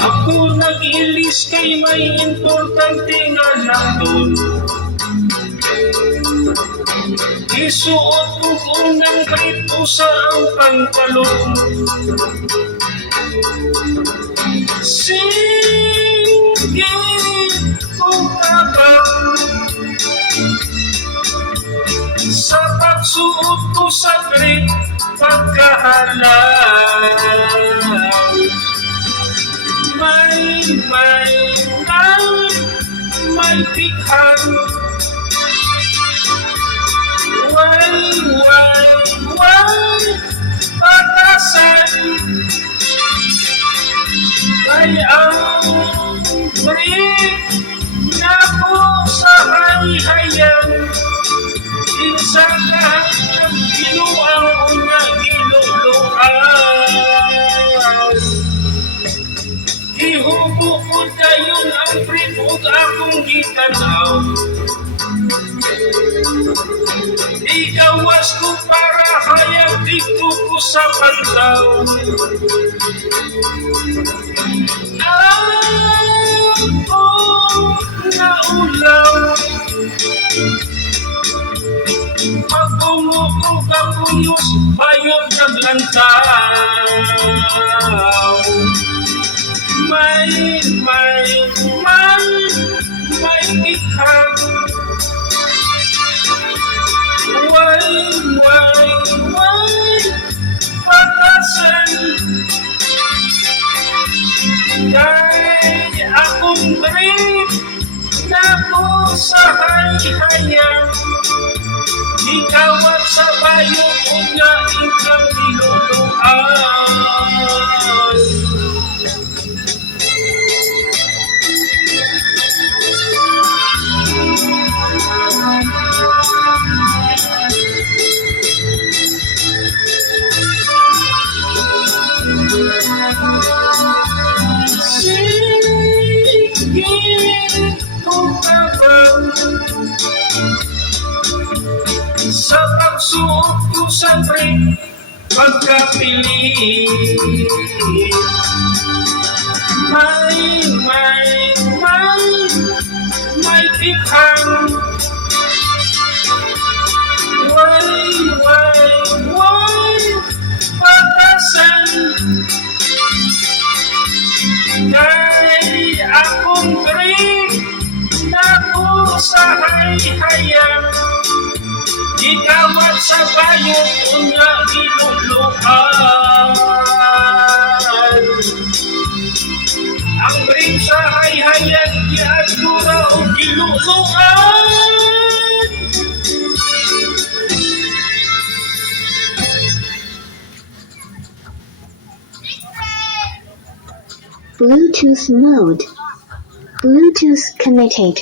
Ako nag-ilis kay may importante nga laton. Isuot ko unang prito sa ang pantalon. Sige kung tabang sa pagsuot ko sa trip pagkahalang. May pikhan. Why, patasan. Kay ang trip na ko sa hayhayan. Isang lahat ng ginuang unya iluluan. Ihubok ko dayon ang trip ug akong gitanaw. Igawas ko para hayag dito ko sa pantaw. Ako naulaw. Pag-ungo ko kapuyos, bayot naglantaw. May ikhang. Why, patasan. Kay akong trip na ko sa hayhayan. Ikaw at sa bayo ko nga ikaw niluluan. Sige kung tabang sa pagsuot ko sa trip pagkapili. May pikhan. Why, patasan. Kay akong trip na ko sa hayhayan. Ikaw at sa bayo ko nga iluluan. Ang trip sa hayhayan giadtura o iluluan. Bluetooth mode. Bluetooth connected.